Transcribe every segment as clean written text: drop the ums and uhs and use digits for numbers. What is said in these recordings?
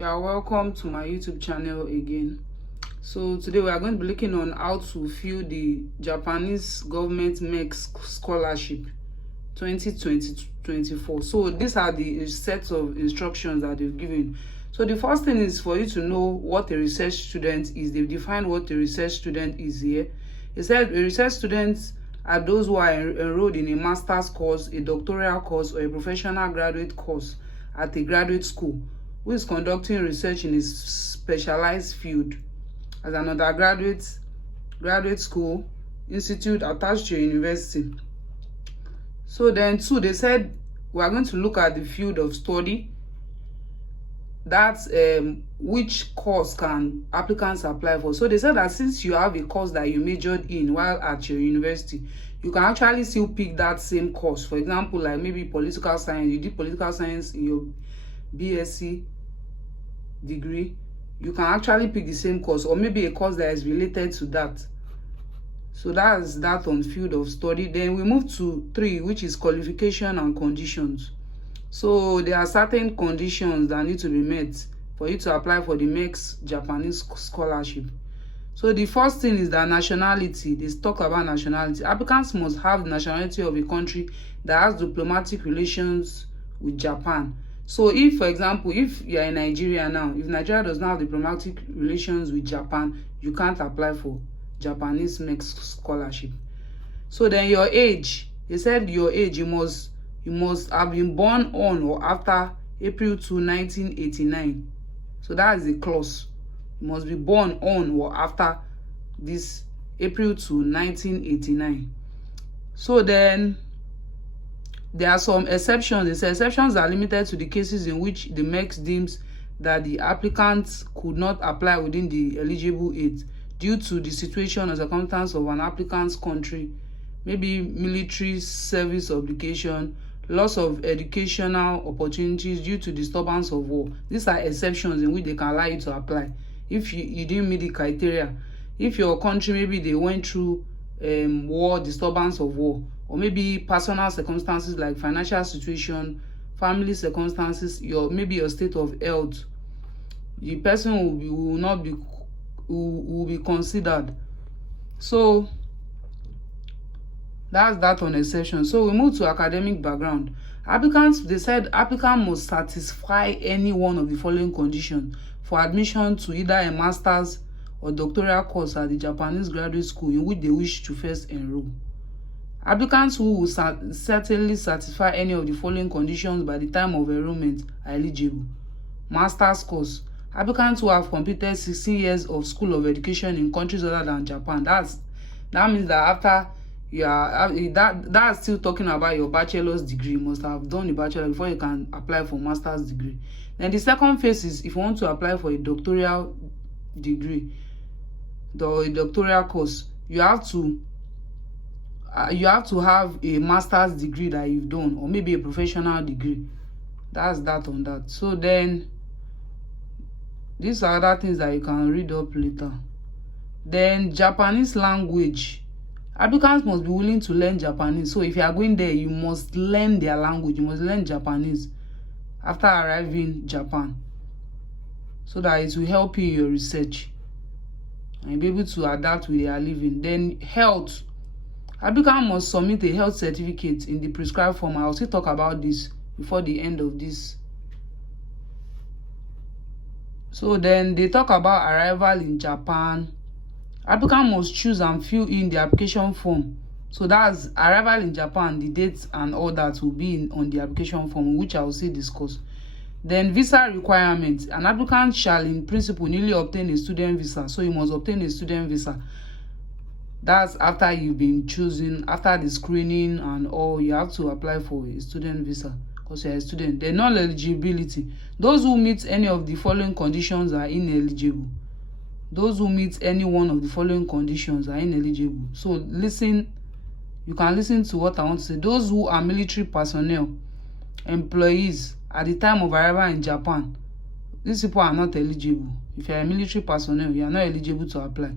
Yeah, welcome to my YouTube channel again. So today we are going to be looking on how to fill the Japanese government Mext scholarship 2020-24. So these are the sets of instructions that they've given. So the first thing is for you to know what a research student is. They've defined what a research student is here. It said a research student are those who are enrolled in a master's course, a doctoral course, or a professional graduate course at a graduate school who is conducting research in a specialized field as an undergraduate, graduate school, institute attached to a university. So then two, they said we are going to look at the field of study. That's which course can applicants apply for. So they said that since you have a course that you majored in while at your university, you can actually still pick that same course. For example, like maybe political science, you did political science in your BSc degree, you can actually pick the same course, or maybe a course that is related to that. So that's that on field of study. Then we move to 3, which is qualification and conditions. So there are certain conditions that need to be met for you to apply for the Mext Japanese scholarship. So the first thing is that nationality. They talk about nationality. Applicants must have the nationality of a country that has diplomatic relations with Japan. So if, for example, if you are in Nigeria now, if Nigeria does not have diplomatic relations with Japan, you can't apply for Japanese Mext scholarship. So then your age, they said your age, you must have been born on or after April 2, 1989. So that is a clause. You must be born on or after this April 2, 1989. So then there are some exceptions. These exceptions are limited to the cases in which the Mext deems that the applicant could not apply within the eligible age due to the situation or circumstance of an applicant's country, maybe military service obligation, loss of educational opportunities due to disturbance of war. These are exceptions in which they can allow you to apply if you didn't meet the criteria. If your country, maybe they went through war, disturbance of war, or maybe personal circumstances like financial situation, family circumstances, maybe your state of health, the person will be considered. So that's that on exception. So we move to academic background. Applicants, they said applicant must satisfy any one of the following conditions for admission to either a master's or doctoral course at the Japanese graduate school in which they wish to first enroll. Applicants who will certainly satisfy any of the following conditions by the time of enrollment are eligible. Master's course. Applicants who have completed 16 years of school of education in countries other than Japan. That means that after that's still talking about your bachelor's degree. You must have done the bachelor before you can apply for master's degree. Then the second phase is if you want to apply for a doctoral degree, a doctoral course, you have to have a master's degree that you've done, or maybe a professional degree. That's that on that. So then these are other things that you can read up later. Then Japanese language. Applicants must be willing to learn Japanese. So if you are going there, you must learn their language. You must learn Japanese after arriving in Japan, so that it will help you in your research and be able to adapt with their living. Then health. Applicant must submit a health certificate in the prescribed form. I'll still talk about this before the end of this. So then they talk about arrival in Japan. Applicant must choose and fill in the application form. So that's arrival in Japan, the dates and all that will be on the application form, which I will still discuss. Then visa requirements. An applicant shall in principle newly obtain a student visa. So you must obtain a student visa. That's after you've been chosen, after the screening and all, you have to apply for a student visa because you're a student. The non-eligibility. Those who meet any of the following conditions are ineligible. Those who meet any one of the following conditions are ineligible. So listen, you can listen to what I want to say. Those who are military personnel, employees at the time of arrival in Japan, these people are not eligible. If you are a military personnel, you are not eligible to apply.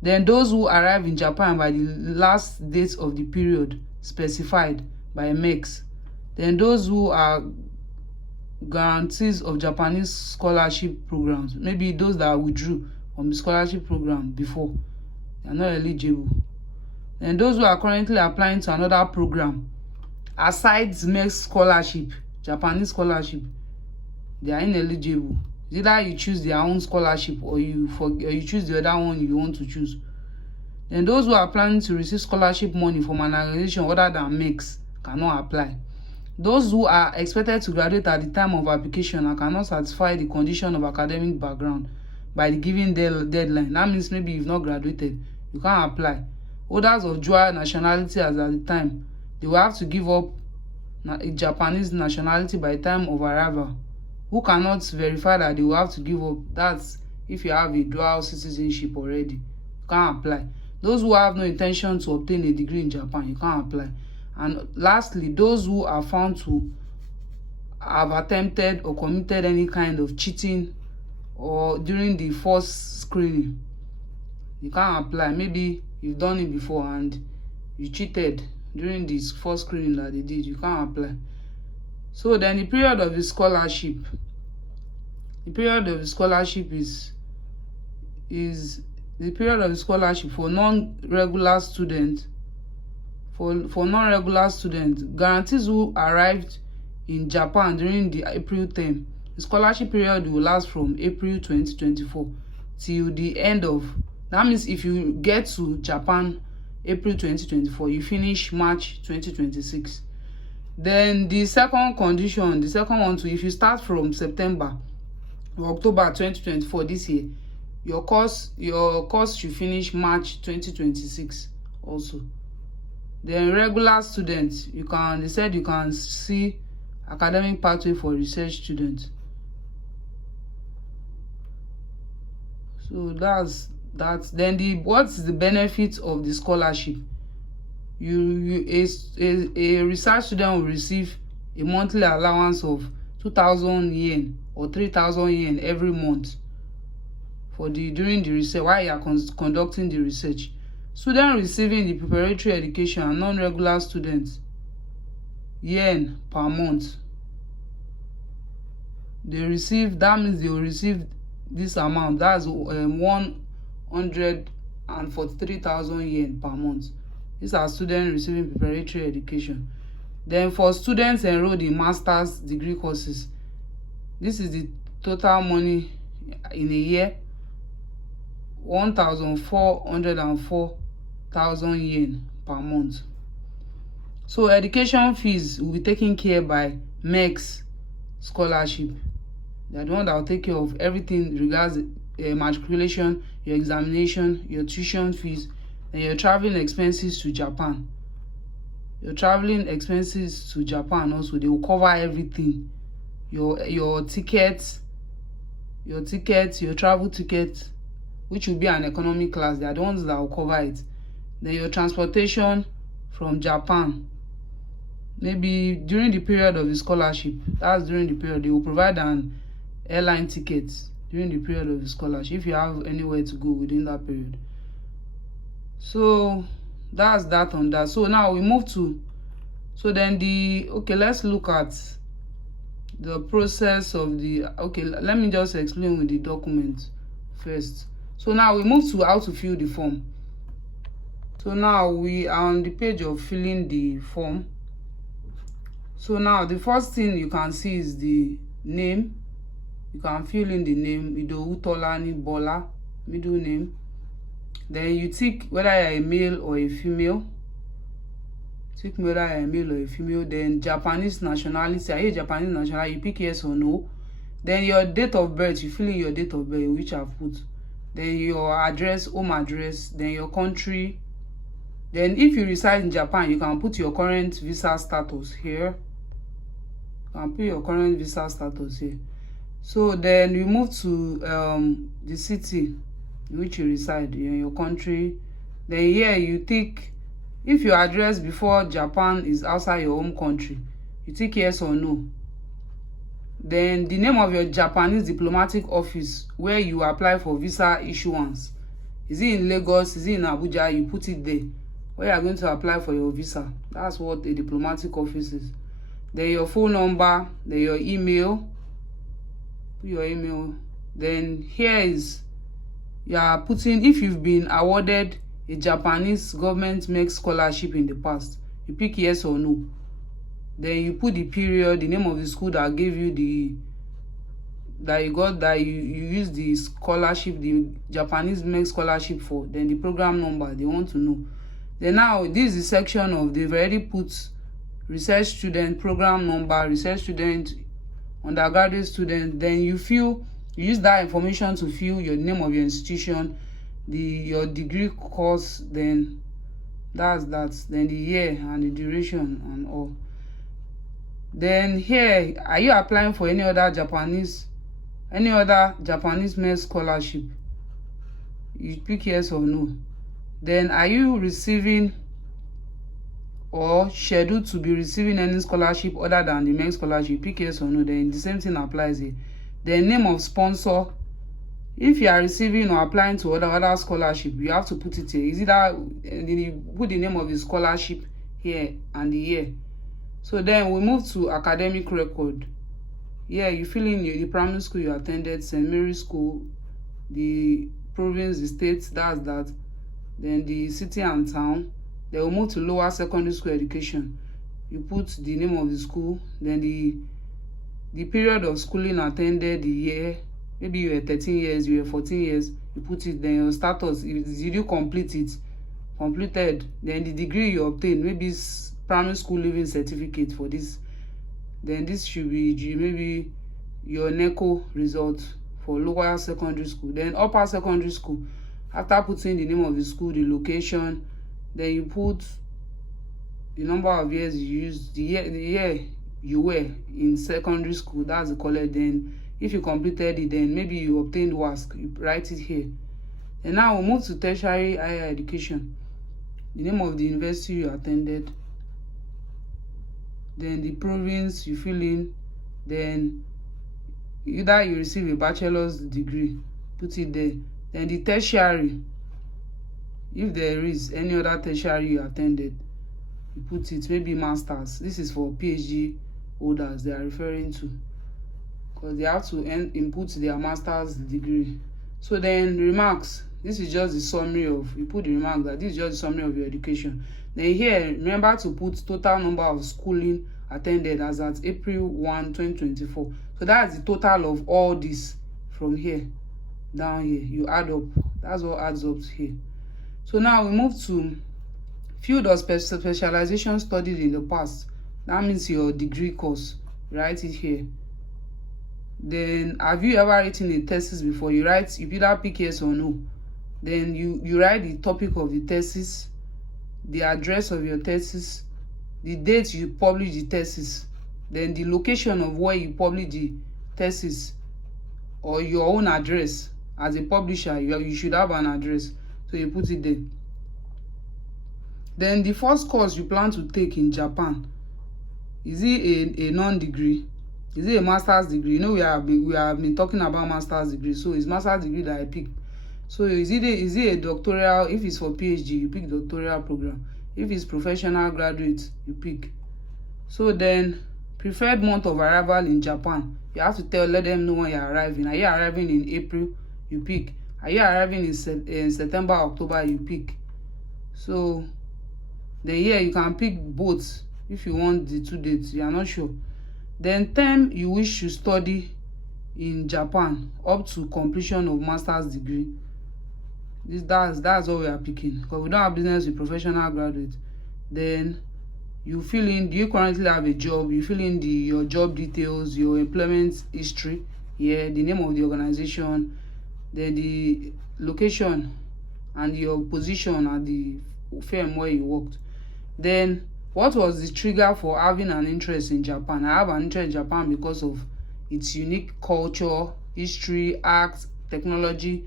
Then those who arrive in Japan by the last date of the period specified by Mext. Then those who are guarantees of Japanese scholarship programs. Maybe those that withdrew from the scholarship program before, they are not eligible. And those who are currently applying to another program aside Mext scholarship, Japanese scholarship, they are ineligible. It's either you choose their own scholarship or you choose the other one you want to choose. Then those who are planning to receive scholarship money from an organization other than Mext cannot apply. Those who are expected to graduate at the time of application and cannot satisfy the condition of academic background by the given deadline. That means maybe you've not graduated, you can't apply. Holders of dual nationality as at the time, they will have to give up Japanese nationality by the time of arrival. Who cannot verify that they will have to give up? That's if you have a dual citizenship already, you can't apply. Those who have no intention to obtain a degree in Japan, you can't apply. And lastly, those who are found to have attempted or committed any kind of cheating or during the first screening, you can't apply. Maybe you've done it before and you cheated during this first screening that they did, you can't apply. So then the period of the scholarship, is the period of the scholarship for non-regular students. For non-regular students, guarantees who arrived in Japan during the April term. The scholarship period will last from April 2024 till the end of. That means if you get to Japan April 2024, you finish March 2026. Then the second condition, the second one too, if you start from September or October 2024 this year, your course should finish March 2026 also. Then regular students, they said you can see academic pathway for research students. So that's then what's the benefit of the scholarship? A research student will receive a monthly allowance of 2,000 yen or 3,000 yen every month during the research while you are conducting the research. Students receiving the preparatory education and non-regular students, yen per month. That means they will receive this amount. That's 143,000 yen per month. These are students receiving preparatory education. Then for students enrolled in master's degree courses, this is the total money in a year, 1,404,000 yen per month. So education fees will be taken care by Mext scholarship. They are the one that will take care of everything regards matriculation, your examination, your tuition fees, and your traveling expenses to Japan. Your traveling expenses to Japan also, they will cover everything. Your tickets, your travel tickets, which will be an economy class. They are the ones that will cover it. Then your transportation from Japan. Maybe during the period of the scholarship, that's during the period, they will provide an airline ticket during the period of the scholarship if you have anywhere to go within that period. So that's that on that. So now we move to, let's look at the process of let me just explain with the document first. So now we move to how to fill the form. So now we are on the page of filling the form. So now the first thing you can see is the name. You can fill in the name, Idowu Tolani Bola, middle name. Then you tick whether you're a male or a female. Tick whether you're a male or a female. Then Japanese nationality. Are you Japanese nationality? You pick yes or no. Then your date of birth, you fill in your date of birth, which I've put. Then your address, home address. Then your country. Then if you reside in Japan, you can put your current visa status here. You can put your current visa status here. So then we move to the city in which you reside in your country. Then here you tick if your address before Japan is outside your home country. You tick yes or no. Then the name of your Japanese diplomatic office where you apply for visa issuance. Is it in Lagos? Is it in Abuja? You put it there where you are going to apply for your visa. That's what a diplomatic office is. then your phone number, then your email. Put your email. Then here is, you are putting, if you've been awarded a Japanese government Mext scholarship in the past, you pick yes or no. Then you put the period, the name of the school that gave you the, that you got, that you use the scholarship, the Japanese Mext scholarship for. Then the program number, they want to know. Then now this is the section of, they've already put research student, program number, research student, undergraduate student. Then you use that information to fill your name of your institution, your degree course, then that's that, then the year and the duration and all. Then here, are you applying for any other Japanese Mext scholarship? You pick yes or no. Then are you receiving or scheduled to be receiving any scholarship other than the Mext scholarship? You pick yes or no. Then the same thing applies here. The name of sponsor, if you are receiving or applying to other scholarship, you have to put it here. Is it that you put the name of the scholarship here and the year? So then we move to academic record. Here you fill in the primary school you attended, St. Mary's School, the province, the state, that's that. Then the city and town. Then we move to lower secondary school education. You put the name of the school, then the period of schooling attended, the year. Maybe you were 13 years, you were 14 years, you put it. Then your status, did you complete it? Completed. Then the degree you obtained, maybe it's primary school leaving certificate for this. Then this should be maybe your NECO result for lower secondary school. Then upper secondary school, after putting the name of the school, the location, then you put the number of years you used, the year you were in secondary school, that's the college. Then if you completed it, then maybe you obtained WASC, you write it here. And now we'll move to tertiary higher education. The name of the university you attended, then the province you fill in, then either you receive a bachelor's degree, put it there. Then the tertiary, if there is any other tertiary you attended, you put it, maybe masters. This is for PhD holders they are referring to, because they have to input their master's degree. So then remarks, this is just the summary of, you put the remarks that this is just the summary of your education. Then here, remember to put total number of schooling attended as at April 1, 2024. So that's the total of all this from here down here. You add up, that's what adds up here. So now we move to field of specialization studied in the past. That means your degree course. Write it here. Then have you ever written a thesis before? You either pick yes or no. Then you write the topic of the thesis, the address of your thesis, the date you publish the thesis, then the location of where you publish the thesis, or your own address. As a publisher, you should have an address, so you put it there. Then the first course you plan to take in Japan, is it a non-degree? Is it a master's degree? You know, we have been talking about master's degree, so it's master's degree that I picked. So is it a doctoral? If it's for PhD, you pick doctoral program. If it's professional graduate, you pick. So then preferred month of arrival in Japan, you have to let them know when you're arriving. Are you arriving in April? You pick. Are you arriving in September, October? You pick. So then here you can pick both if you want the 2 dates, you are not sure. Then term you wish to study in Japan up to completion of master's degree. That's what we are picking, because we don't have business with professional graduates. Then you fill in, do you currently have a job? You fill in your job details, your employment history, the name of the organization, then the location and your position at the firm where you worked. Then what was the trigger for having an interest in Japan? I have an interest in Japan because of its unique culture, history, art, technology,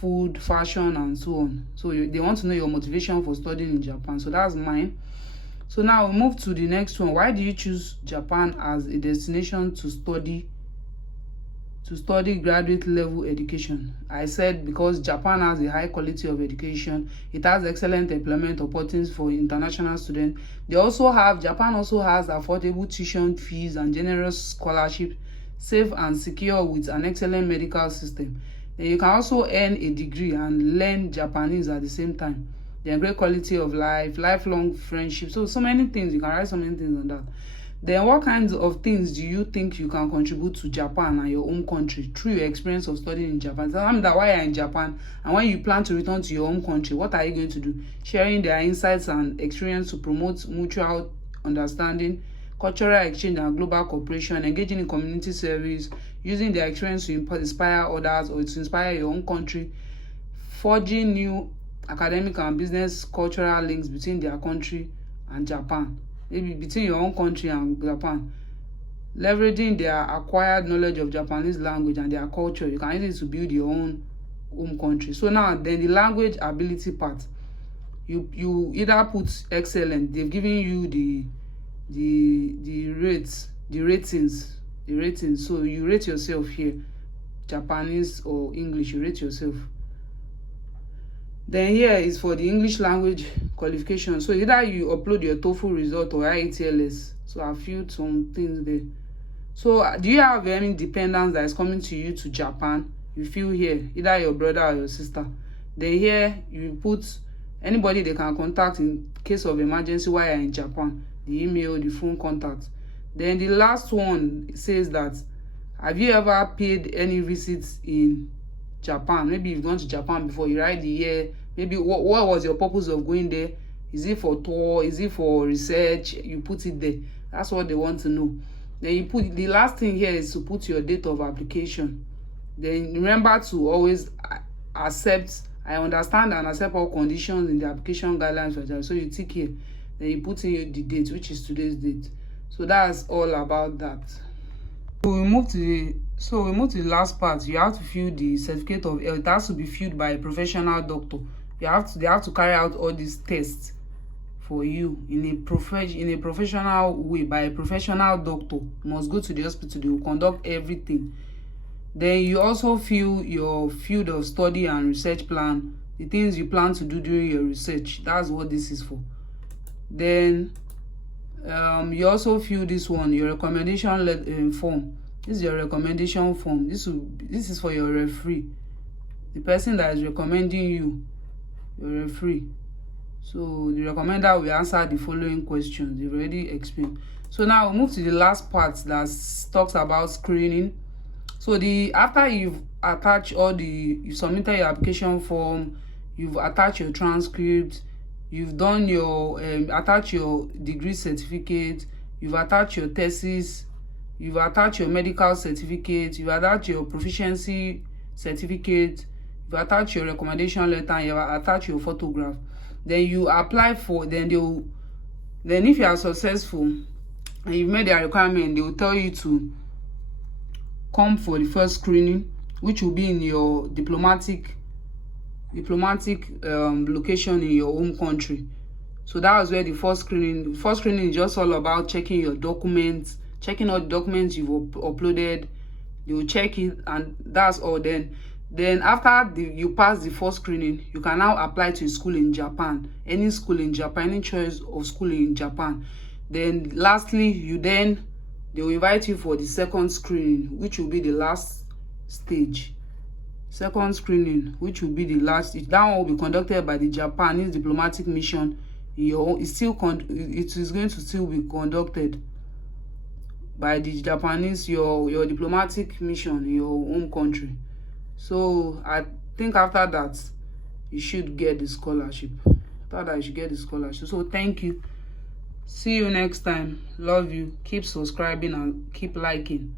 food, fashion, and so on. So they want to know your motivation for studying in Japan. So that's mine. So now we move to the next one. Why do you choose Japan as a destination to study to study graduate level education. I said because Japan has a high quality of education, it has excellent employment opportunities for international students. Japan also has affordable tuition fees and generous scholarship, safe and secure with an excellent medical system. Then you can also earn a degree and learn Japanese at the same time. Then great quality of life, lifelong friendship. So many things. You can write so many things on that. Then what kinds of things do you think you can contribute to Japan and your home country through your experience of studying in Japan? Tell me that why you're in Japan, and when you plan to return to your home country, what are you going to do? Sharing their insights and experience to promote mutual understanding, cultural exchange and global cooperation, engaging in community service, using their experience to inspire others or to inspire your own country, forging new academic and business cultural links between their country and Japan. Maybe between your own country and Japan, leveraging their acquired knowledge of Japanese language and their culture. You can use it to build your own home country. So now, then the language ability part, you either put excellent. They've given you the ratings. So you rate yourself here, Japanese or English. You rate yourself. Then here is for the English language qualification. So either you upload your TOEFL result or IELTS. So I filled some things there. So do you have any dependents that is coming to you to Japan? You fill here, either your brother or your sister. Then here you put anybody they can contact in case of emergency while you're in Japan. The email, the phone contact. Then the last one says that, have you ever paid any visits in Japan? Maybe you've gone to Japan before. You write the year. Maybe what was your purpose of going there? Is it for tour? Is it for research? You put it there. That's what they want to know. Then you put the last thing here is to put your date of application. Then remember to always accept. I understand and accept all conditions in the application guidelines for Japan. So you tick here. Then you put in the date, which is today's date. So that's all about that. So we move to the last part. You have to fill the certificate of health. It has to be filled by a professional doctor. They have to carry out all these tests for you in a professional way by a professional doctor. You must go to the hospital. They will conduct everything. Then you also fill your field of study and research plan, the things you plan to do during your research. That's what this is for. Then you also fill this one, your recommendation form. This is your recommendation form. This is for your referee, the person that is recommending you, your referee. So the recommender will answer the following questions. They've already explained. So now we'll move to the last part that talks about screening. So after you've attached you submitted your application form, you've attached your transcript, you've done your attach your degree certificate, you've attached your thesis, you've attached your medical certificate, you've attached your proficiency certificate, you've attached your recommendation letter, and you've attached your photograph. Then you apply for, then if you are successful and you've made their requirement, they will tell you to come for the first screening, which will be in your diplomatic location in your home country. So that was where the first screening is just all about checking your documents, checking all the documents you've uploaded. They will check it, and that's all. Then after you pass the first screening, you can now apply to a school in Japan, any school in Japan, any choice of school in Japan. Then lastly, they will invite you for the second screening, which will be the last stage. Second screening, which will be the last stage. That one will be conducted by the Japanese diplomatic mission. It is going to still be conducted by the Japanese, your diplomatic mission in your home country. So I think after that, you should get the scholarship. So thank you. See you next time. Love you. Keep subscribing and keep liking.